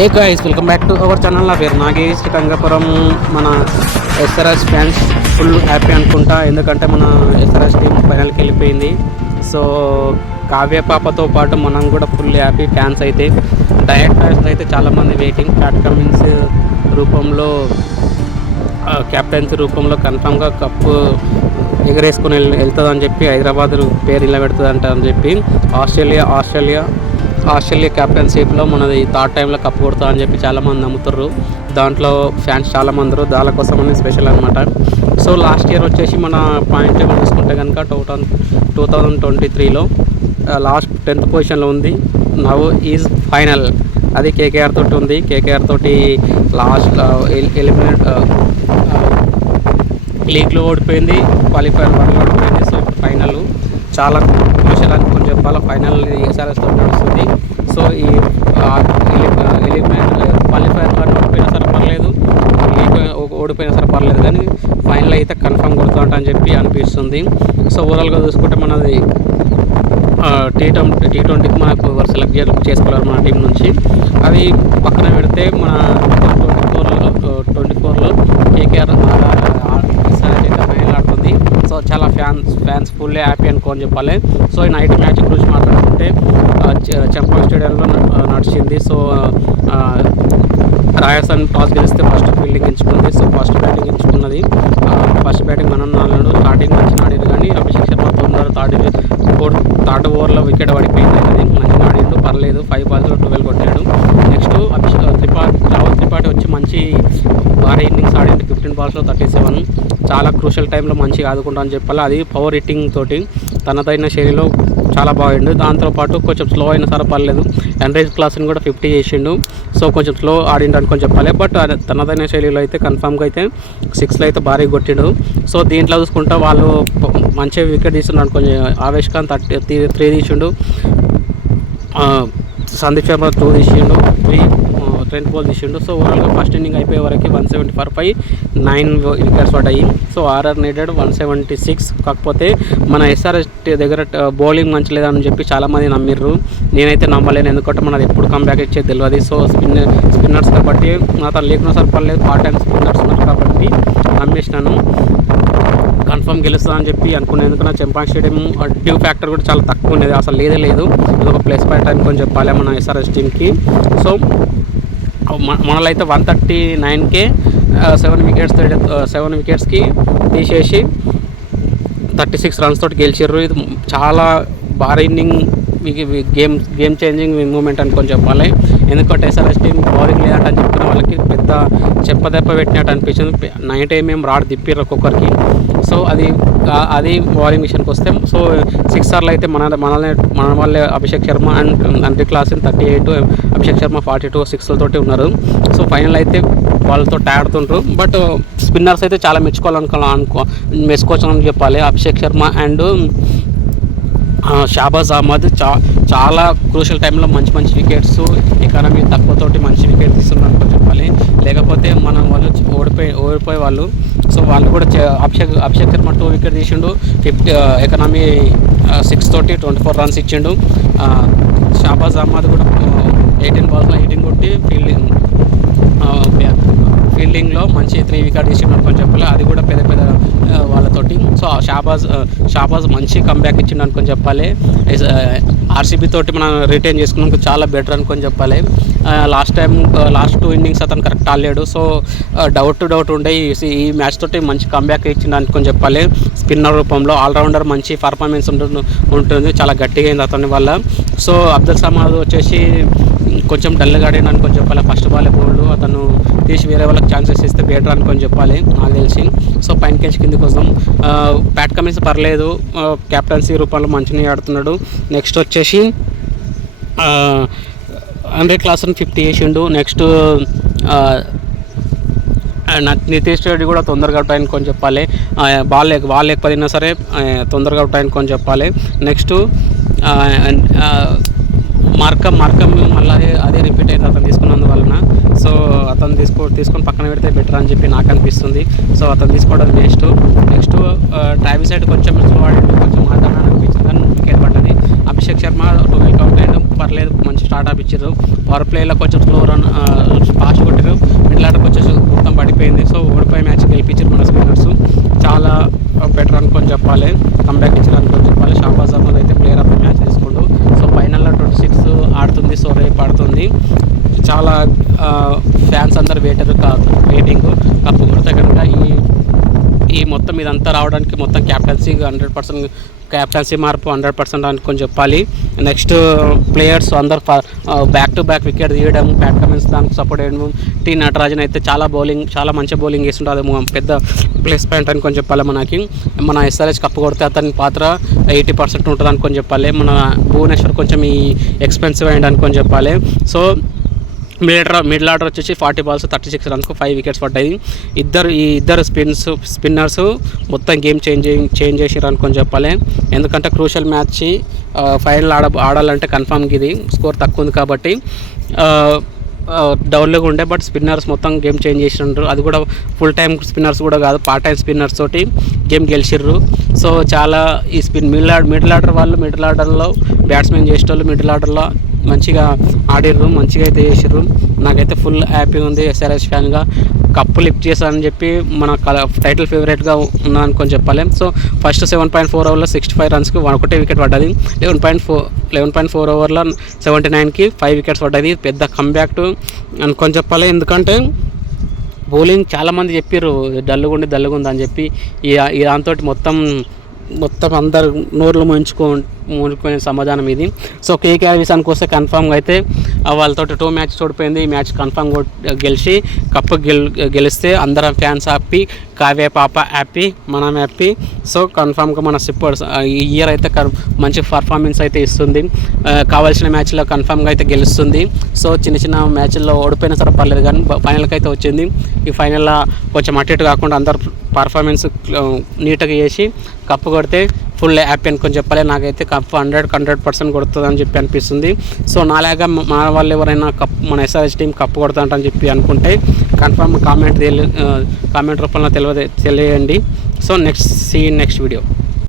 A guys welcome back to our channel. నా పేరు నాగేష్. గంగాపురం మన ఎస్ఆర్ఎస్ ఫ్యాన్స్ ఫుల్ హ్యాపీ అనుకుంటా, ఎందుకంటే మన ఎస్ఆర్ఎస్ టీం ఫైనల్కి వెళ్ళిపోయింది. సో కావ్య పాపతో పాటు మనం కూడా ఫుల్ హ్యాపీ ఫ్యాన్స్. అయితే డైరెక్ట్ ఫ్యాన్స్ అయితే చాలామంది వెయిటింగ్. ప్యాట్ కమిన్స్ రూపంలో, కెప్టెన్సీ రూపంలో కన్ఫామ్గా కప్పు ఎగరేసుకొని వెళ్తుందని చెప్పి, హైదరాబాద్ పేరు ఇలా పెడుతుందంట అని చెప్పి, ఆస్ట్రేలియా కెప్టెన్షిప్లో మనది థర్డ్ టైంలో కప్పు కొడతా అని చెప్పి చాలామంది నమ్ముతారు. దాంట్లో ఫ్యాన్స్ చాలామంది దానికోసమని స్పెషల్ అనమాట. సో లాస్ట్ ఇయర్ వచ్చేసి మన పాయింట్ టేబుల్ చూసుకుంటే కనుక 2023లో లాస్ట్ 10th పొజిషన్లో ఉంది. Now is final. అది కేకేఆర్ తోటి ఉంది. కేకేఆర్ తోటి లాస్ట్ ఎలిమినేట్ లీగ్లో ఓడిపోయింది, క్వాలిఫైర్ వన్లో ఓడిపోయింది. సో ఇప్పుడు ఫైనల్ చాలా క్రూషియల్ అని కొంచెం చెప్పాలి. ఫైనల్ ఎస్ఆర్ఎస్ తోటి నడుస్తుంది. సో ఈ ఎలిమినేట్ క్వాలిఫైర్ వన్ ఓడిపోయినా సరే పర్లేదు, ఓడిపోయినా సరే పర్లేదు, కానీ ఫైనల్ అయితే కన్ఫర్మ్ కొడుతుంట అని చెప్పి అనిపిస్తుంది. సో ఓవరాల్గా చూసుకుంటే మనది T20కి మనకు సెలెక్ట్ చేసుకోవాలి మన టీం నుంచి. అది పక్కన పెడితే మన 24లో కేకేఆర్ అయితే ఫైనల్ ఆడుతుంది. సో చాలా ఫ్యాన్స్ ఫుల్ హ్యాపీ అనుకోని చెప్పాలి. సో ఈ నైట్ మ్యాచ్ గురించి మాట్లాడుకుంటే చెంపల్ స్టేడియంలో నడిచింది. సో రాజస్థాన్ టాస్ గెలిస్తే ఫస్ట్ ఫీల్డింగ్ ఎంచుకుంది. సో ఫస్ట్ బ్యాటింగ్ ఎంచుకున్నది. ఫస్ట్ బ్యాటింగ్ మనం నాలుగు స్టార్టింగ్ మంచిగా ఆడింది, కానీ అభిషేక్ శర్మ థర్డ్ ఓవర్లో వికెట్ పడిపోయింది. అది మంచిగా ఆడిండు, పర్లేదు. 5 balls 12 కొట్టాడు. నెక్స్ట్ రాహుల్ త్రిపాఠి వచ్చి మంచి భారీ ఇన్నింగ్స్ ఆడిండు. 15 balls 37. చాలా క్రూషియల్ టైంలో మంచిగా ఆదుకుంటా అని చెప్పాలి. అది పవర్ హిట్టింగ్ తోటి తనదైన శైలిలో చాలా బాగుండు. దాంతోపాటు కొంచెం స్లో అయినా సరే పర్లేదు. ఎండ్రేజ్ క్లాస్ని కూడా 50 చేసిండు. సో కొంచెం స్లో ఆడిండు అనుకొని చెప్పాలి. బట్ తనదైన శైలిలో అయితే కన్ఫామ్గా అయితే 6లో అయితే భారీగా కొట్టిండు. సో దీంట్లో చూసుకుంటా వాళ్ళు మంచిగా వికెట్ తీస్తున్నాడు. కొంచెం ఆవేష్ ఖాన్ 3 తీసిండు, సందీప్ శర్మ 2 తీసిండు, 3 ట్రెంట్ బౌల్ట్ తీసిండు. సో ఓవరాల్గా ఫస్ట్ ఇన్నింగ్ అయిపోయే వరకు 170 for 5, 9 వికెట్స్ పడ్డాయి. So RR needed 176. కాకపోతే మన ఎస్ఆర్ఎస్ దగ్గర బౌలింగ్ మంచి లేదని చెప్పి చాలామంది నమ్మిర్రు. నేనైతే నమ్మలేను, ఎందుకంటే మనది ఎప్పుడు కంబ్యాక్ ఇచ్చేది తెలియదు. సో స్పిన్నర్స్ కాబట్టి అతను లేకున్నా సరే పర్లేదు, పార్ట్ టైం స్పిన్నర్స్ ఉన్నారు కాబట్టి నమ్మేసినాను. కన్ఫర్మ్ గెలుస్తుందని అని చెప్పి అనుకున్నాను. ఎందుకంటే చెంపాంగ్ స్టేడియం డ్యూ ఫ్యాక్టర్ కూడా చాలా తక్కువ ఉండేది, అసలు లేదే లేదు. ఇది ఒక ప్లస్ పాయింట్ అనుకొని చెప్పాలి మన ఎస్ఆర్ఎస్ టీమ్కి. సో మనలో అయితే 139కే 7 వికెట్స్కి తీసేసి 36 runs తోటి గెలిచారు. ఇది చాలా భారీ ఇన్నింగ్, గేమ్ చేంజింగ్ మూమెంట్ అనుకొని చెప్పాలి. ఎందుకంటే ఎస్ఆర్ఎస్ టీం బౌలింగ్ లేదంట అని చెప్తున్న వాళ్ళకి పెద్ద చెప్పదెప్ప పెట్టినట్టు అనిపించింది. 90 mm రాడ్ తిప్పిర్రు ఒక్కొక్కరికి. సో అది బౌలింగ్ విషయానికి వస్తే, సో 6 అయితే మన వాళ్ళే Abhishek Sharma and entry class 38, Abhishek Sharma 42, 6 తోటి ఉన్నారు. సో ఫైనల్ అయితే వాళ్ళతో ఆడుతుంటారు. బట్ స్పిన్నర్స్ అయితే చాలా మెచ్చుకోవచ్చు అని చెప్పాలి. అభిషేక్ శర్మ అండ్ షాబాజ్ అహ్మద్ చాలా క్రూషియల్ టైంలో మంచి వికెట్స్, ఎకానమీ తక్కువతోటి మంచి వికెట్ తీస్తున్నారు చెప్పాలి. లేకపోతే మనం వాళ్ళు ఓడిపోయే వాళ్ళు. సో వాళ్ళు కూడా అభిషేక్ శర్మ 2 వికెట్ తీసిండు, 50 ఎకానమీ 6 తోటి 24 runs ఇచ్చిండు. షాబాజ్ అహ్మద్ కూడా 18 balls 18 కొట్టి ఫీల్డింగ్లో మంచి 3 వికెట్ ఇచ్చిండు అనుకొని చెప్పాలి. అది కూడా పెద్ద వాళ్ళతోటి. సో షాబాజ్ మంచి కంబ్యాక్ ఇచ్చిండు అనుకొని చెప్పాలి. ఆర్సీబీ తోటి మనం రిటైన్ చేసుకున్నాక చాలా బెటర్ అనుకొని చెప్పాలి. లాస్ట్ 2 innings అతను కరెక్ట్ ఆడలేడు. సో డౌట్ ఉండే ఈ మ్యాచ్ తోటి మంచి కంబ్యాక్ ఇచ్చిండు అనుకొని చెప్పాలి. స్పిన్నర్ రూపంలో ఆల్రౌండర్ మంచి పర్ఫార్మెన్స్ ఉంటుంది, చాలా గట్టిగా అయింది అతని వల్ల. సో అబ్దుల్ సమద్ వచ్చేసి కొంచెం డల్గా ఆడిండు అనుకొని చెప్పాలి. ఫస్ట్ బాల్ బోల్డ్, అతను తీసి వేరే వాళ్ళకి ఛాన్సెస్ ఇస్తే బెటర్ అనుకొని చెప్పాలి నాకు తెలిసి. సో పైన కెంచి కిందికి వస్తాం. ప్యాట్ కమిన్స్ పర్లేదు, కెప్టెన్సీ రూపంలో మంచిగా ఆడుతున్నాడు. నెక్స్ట్ వచ్చేసి ఎండ్రేజ్ క్లాస్ని 50 చేసిండు. నెక్స్ట్ నితీష్ రెడ్డి కూడా తొందరగా అవుట్ అనుకొని చెప్పాలి. బాల్ లేకపోయినా సరే తొందరగా అవుట్ అనుకొని చెప్పాలి. నెక్స్ట్ మార్కమ్ మళ్ళీ అదే రిపీట్ అయింది అతను తీసుకున్నందువలన. సో అతను తీసుకొని పక్కన పెడితే బెటర్ అని చెప్పి నాకు అనిపిస్తుంది. సో అతను తీసుకోవడం వేస్ట్. నెక్స్ట్ ట్రావిస్ హెడ్ కొంచెం స్లో ఆడి కొంచెం ఆడదామని అనిపించింది, కానీ వికెట్ పడ్డది. అభిషేక్ శర్మ 12 అవుట్ అయ్యాడు. పర్లేదు, మంచి స్టార్ట్ అప్ ఇచ్చారు. పవర్ ప్లేలో కొంచెం స్లో రన్ ఫాస్ట్ కొట్టారు, మిడిల్ ఆర్డర్కి వచ్చేసి మొత్తం పడిపోయింది. సో ఓడిపోయి మ్యాచ్ గెలిపించారు మన స్పిన్నర్స్. చాలా బెటర్ అనుకొని చెప్పాలి, కంబ్యాక్ ఇచ్చారు అనుకొని చెప్పాలి. షాబాజ్ అహ్మద్ అయితే ప్లేయర్ ఆఫ్ ద మ్యాచ్ తీసుకుంటూ. సో ఫైనల్లో 26 ఆడుతుంది, సో రేపు ఆడుతుంది. చాలా ఫ్యాన్స్ అందరు వెయిటింగ్ కప్పు కొడితే కనుక ఈ మొత్తం ఇదంతా రావడానికి మొత్తం క్యాప్టెన్సీ 100% క్యాప్టెన్సీ మార్పు 100% అనుకొని చెప్పాలి. నెక్స్ట్ ప్లేయర్స్ అందరు బ్యాక్ టు బ్యాక్ వికెట్ తీయడం, ప్యాట్ కమిన్స్ దానికి సపోర్ట్ చేయడం. టీ నటరాజన్ అయితే చాలా మంచి బౌలింగ్ వేస్తుంటుంది, అది పెద్ద ప్లస్ పాయింట్ అనుకొని చెప్పాలి. మన ఎస్ఆర్హెచ్ కప్పు కొడితే అతని పాత్ర 80% ఉంటుంది అనుకొని చెప్పాలి. మన భువనేశ్వర్ కొంచెం ఈ ఎక్స్పెన్సివ్ అయ్యింది అనుకొని చెప్పాలి. సో మిడిల్ ఆర్డర్ వచ్చేసి 40 balls 36 runsకు 5 wickets పడ్డాయి. ఇద్దరు స్పిన్నర్స్ మొత్తం గేమ్ చేంజ్ చేసారు అనుకొని చెప్పాలి. ఎందుకంటే క్రూషల్ మ్యాచ్ ఫైనల్ ఆడాలంటే కన్ఫామ్గా ఇది స్కోర్ తక్కువ ఉంది కాబట్టి డౌన్లోగా ఉండే, బట్ స్పిన్నర్స్ మొత్తం గేమ్ చేంజ్ చేసినారు. అది కూడా ఫుల్ టైం స్పిన్నర్స్ కూడా కాదు, పార్ట్ టైం స్పిన్నర్స్ తోటి గేమ్ గెలిచిర్రు. సో చాలా ఈ మిడిల్ ఆర్డర్ వాళ్ళు మిడిల్ ఆర్డర్లో బ్యాట్స్మెన్ చేసేటోళ్ళు మిడిల్ ఆర్డర్లో మంచిగా ఆడిర్రు, మంచిగా అయితే చేసిర్రు. నాకైతే ఫుల్ హ్యాపీ ఉంది ఎస్ఆర్హెచ్ ఫ్యాన్గా. కప్పు లిఫ్ట్ చేశానని చెప్పి మన టైటిల్ ఫేవరెట్గా ఉన్నా అనుకొని చెప్పాలి. సో ఫస్ట్ 7.4 ఓవర్లో 65 runsకి 1 wicket పడ్డది. 11.4 ఓవర్లో 79కి 5 wickets పడ్డది. పెద్ద కంబ్యాక్ అనుకొని చెప్పాలి. ఎందుకంటే బౌలింగ్ చాలామంది చెప్పారు డల్లుగా ఉంది అని చెప్పి, ఈ దాంతో మొత్తం అందరు నోర్లు మూసుకునే సమాధానం ఇది. సో కేకేఆర్ విషయానికి వస్తే కన్ఫామ్గా అయితే వాళ్ళతో 2 matches ఓడిపోయింది. ఈ మ్యాచ్ కన్ఫామ్గా గెలిచి కప్పు గెలిస్తే అందరం ఫ్యాన్స్ హ్యాపీ, కావ్య పాప హ్యాపీ, మనం హ్యాపీ. సో కన్ఫామ్గా మన సిప్పర్స్ ఈ ఇయర్ అయితే మంచి పర్ఫార్మెన్స్ అయితే ఇస్తుంది. కావాల్సిన మ్యాచ్లో కన్ఫామ్గా అయితే గెలుస్తుంది. సో చిన్న మ్యాచ్ల్లో ఓడిపోయినా సరే పర్లేదు, కానీ ఫైనల్కి అయితే వచ్చింది. ఈ ఫైనల్లో కొంచెం అటు ఇటు కాకుండా అందరు పర్ఫార్మెన్స్ నీట్గా చేసి కప్పు కొడితే ఫుల్ హ్యాపీ అనుకొని చెప్పాలి. నాకైతే కప్పు 100% కొడుతుందని చెప్పి అనిపిస్తుంది. సో నాలాగా మన వాళ్ళు ఎవరైనా మన ఎస్ఆర్హెచ్ టీం కప్పు కొడుతుంటని చెప్పి అనుకుంటే కన్ఫర్మ్ కామెంట్ రూపంలో తెలియజేయండి. So next video.